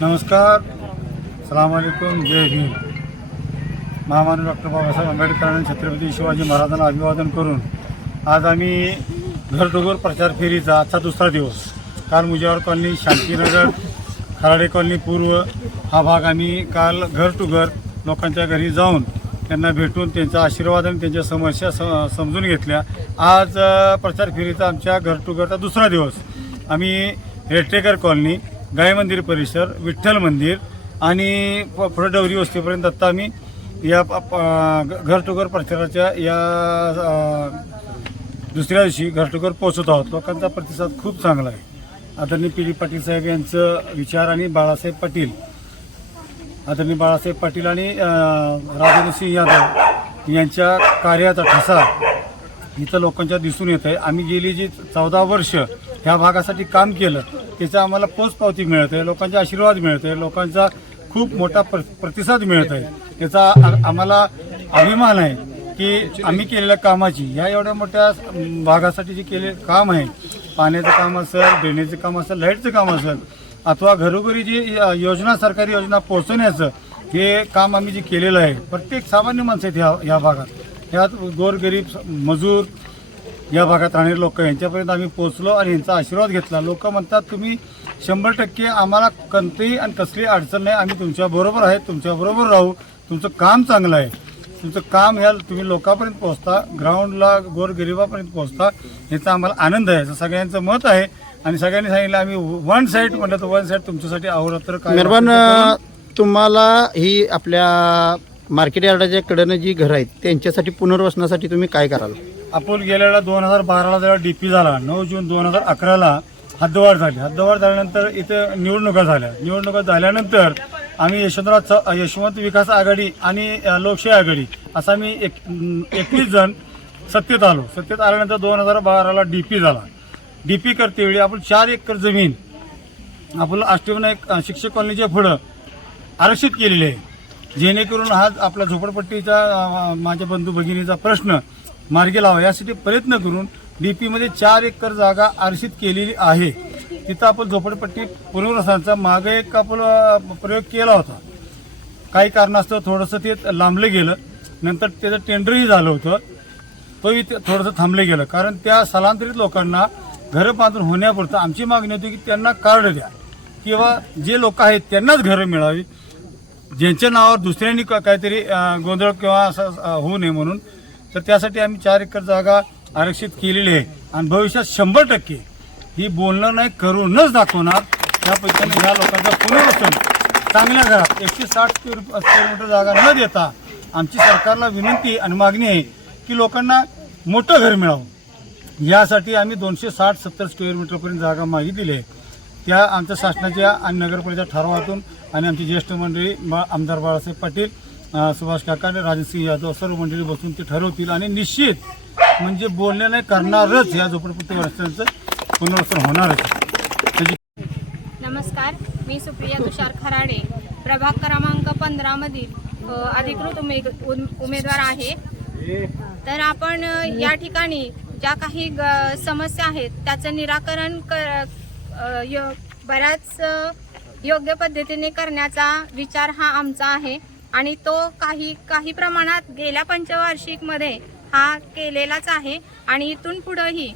नमस्कार, सलामकुम, जय भीम. महामानव डॉक्टर बाबासाहेब आंबेडकरांनी छत्रपती शिवाजी महाराजांना अभिवादन करून आज आम्ही घर टू घर प्रचार फेरीचा आजचा दुसरा दिवस. काल मुजावर कॉलनी, शांतीनगर, खराडे कॉलनी पूर्व हा भाग आम्ही काल घर टू घर लोकांच्या घरी जाऊन त्यांना भेटून त्यांचा आशीर्वाद आणि त्यांच्या समस्या समजून घेतल्या. आज प्रचार फेरीचा आमच्या घर टू घरचा दुसरा दिवस. आम्ही रेटेकर कॉलनी, गाय मंदिर परिसर, विठ्ठल मंदिर आणि पुढे डवरी वस्तीपर्यंत आता आम्ही या घर टू घर प्रचाराच्या या दुसऱ्या दिवशी घर टू घर पोहोचत आहोत. लोकांचा प्रतिसाद खूप चांगला आहे. आदरणीय पी डी पाटील साहेब यांचं विचार आणि बाळासाहेब पाटील आणि राजेंद्र सिंह यादव यांच्या कार्याचा ठसा इथं लोकांच्या दिसून येत आहे. आम्ही गेली जी 14 वर्ष ह्या भागासाठी काम केलं त्याचा आम्हाला पोचपावती मिळत आहे, लोकांचा आशीर्वाद मिळत आहे, लोकांचा खूप मोठा प्रतिसाद मिळत आहे. त्याचा आम्हाला अभिमान आहे की आम्ही केलेल्या कामाची ह्या एवढ्या मोठ्या भागासाठी जे केले काम आहे, पाण्याचं काम असेल, ड्रेनेजचं काम असेल, लाईटचं काम असेल अथवा घरोघरी जी योजना, सरकारी योजना पोहोचवण्याचं हे काम आम्ही जे केलेलं आहे. प्रत्येक सामान्य माणसं आहेत ह्या भागात, ह्यात गोरगरीब, मजूर, या भागात राहणारे लोक यांच्यापर्यंत आम्ही पोहोचलो आणि यांचा आशीर्वाद घेतला. लोक म्हणतात तुम्ही 100% आम्हाला कोणतीही आणि कसली अडचण नाही, आम्ही तुमच्याबरोबर आहे, तुमच्याबरोबर राहू, तुमचं काम चांगलं आहे, तुमचं काम ह्या तुम्ही लोकांपर्यंत पोहोचता, ग्राउंडला गोरगरिबापर्यंत पोहोचता, याचा आम्हाला आनंद आहे असं सगळ्यांचं मत आहे. आणि सगळ्यांनी सांगितलं आम्ही वन साईड म्हणलं तर वन साईड तुमच्यासाठी अहोरात्र काय. मेहरबान, तुम्हाला ही आपल्या मार्केट यार्डाच्या कडेनं जी घरं आहेत त्यांच्यासाठी पुनर्वसनासाठी तुम्ही काय कराल? आपण गेलेला 2012ला जेव्हा डीपी झाला, 9 जून 2011ला हद्दवाढ झाली. हद्दवाढ झाल्यानंतर इथे निवडणुका झाल्यानंतर आम्ही यशवंत विकास आघाडी आणि लोकशाही आघाडी असा आम्ही 21 जण सत्तेत आलो. सत्तेत आल्यानंतर 2012ला डीपी झाला. डीपी करतेवेळी आपण 4 एकर जमीन आपलं अष्टविनायक शिक्षक कॉलनीच्या पुढं आरक्षित केलेली आहे, जेणेकरून हा आपला झोपडपट्टीचा माझ्या बंधू भगिनीचा प्रश्न मार्गी लावा यासाठी प्रयत्न करून डीपीमध्ये 4 एकर जागा आरक्षित केलेली आहे. तिथं आपण झोपडपट्टी पुनर्वसनाचा मागे एक आपण प्रयोग केला होता. काही कारणास्तव थोडंसं ते लांबलं गेलं. नंतर त्याचं टेंडरही झालं होतं, तोही थोडंसं थांबलं गेलं. कारण त्या स्थलांतरित लोकांना घरं बांधून होण्यापुरतं आमची मागणी होती की त्यांना कार्ड द्या किंवा जे लोक आहेत त्यांनाच घरं मिळावी, ज्यांच्या नावावर दुसऱ्यांनी काहीतरी गोंधळ किंवा असं होऊ नये म्हणून. तर त्यासाठी आम्ही 4 एकर जागा आरक्षित केलेली आहे आणि भविष्यात 100% ही बोलणं नाही करूनच दाखवणार. त्या पैशाने ह्या लोकांचं पुनर्वसन चांगल्या घरात 160 स्क्वेअर मीटर जागा न देता आमची सरकारला विनंती आणि मागणी आहे की लोकांना मोठं घर मिळावं. यासाठी आम्ही 260-70 स्क्वेअर मीटरपर्यंत जागा मागितलेली आहे. त्या आमच्या शासनाच्या आणि नगरपालिकेच्या ठरावातून आणि आमची ज्येष्ठ मंडळी आमदार बाळासाहेब पाटील, सुभाष काका आणि राजेंद्रसिंह यादव सर्व मंडळी बसून ते ठरवतील आणि निश्चित म्हणजे बोलणे नाही करणारच या झोपडपट्टी रस्त्यांचं पुनर्वसन होणारच. नमस्कार, मी सुप्रिया तुषार खराडे, प्रभाग क्रमांक 15 मधील अधिकृत उमेदवार आहे. तर आपण या ठिकाणी ज्या काही समस्या आहेत त्याचं निराकरण बऱ्याच योग्य पद्धतीने करण्याचा विचार हा आमचा आहे आणि तो काही प्रमाणात गेल्या पंचवार्षिकमध्ये हा केलेलाच आहे. आणि इथून पुढेही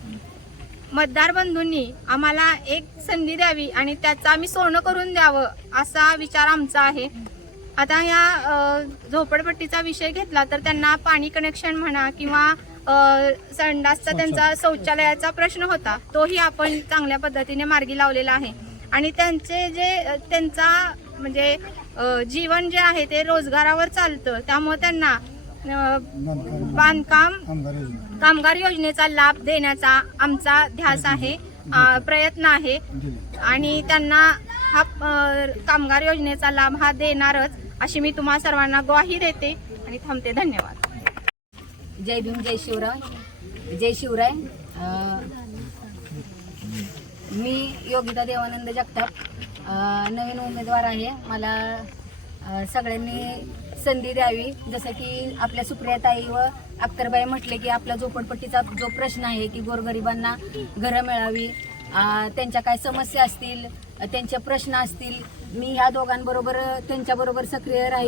मतदार बंधूंनी आम्हाला एक संधी द्यावी आणि त्याचं आम्ही सोनं करून द्यावं असा विचार आमचा आहे. आता या झोपडपट्टीचा विषय घेतला तर त्यांना पाणी कनेक्शन म्हणा किंवा संडासचा त्यांचा शौचालयाचा प्रश्न होता, तोही आपण चांगल्या पद्धतीने मार्गी लावलेला आहे. आणि त्यांचा म्हणजे जीवन जे आहे ते रोजगारावर चालतं, त्यामुळे त्यांना बांधकाम कामगार योजनेचा लाभ देण्याचा आमचा ध्यास आहे, प्रयत्न आहे आणि त्यांना हा कामगार योजनेचा लाभ हा देणारच अशी मी तुम्हा सर्वांना ग्वाही देते आणि थांबते. धन्यवाद. जय भीम, जय शिवराय. जय शिवराय. मी योगिता देवानंद जगताप, नवीन उमेदवार आहे. मला सगळ्यांनी संधी द्यावी. जसं की आपल्या सुप्रियाताई व अख्तरबाई म्हटले की आपला झोपडपट्टीचा जो प्रश्न आहे की गोरगरिबांना घरं मिळावी, त्यांच्या काय समस्या असतील त्यांचे प्रश्न असतील, मी ह्या दोघांबरोबर त्यांच्याबरोबर सक्रिय राहील.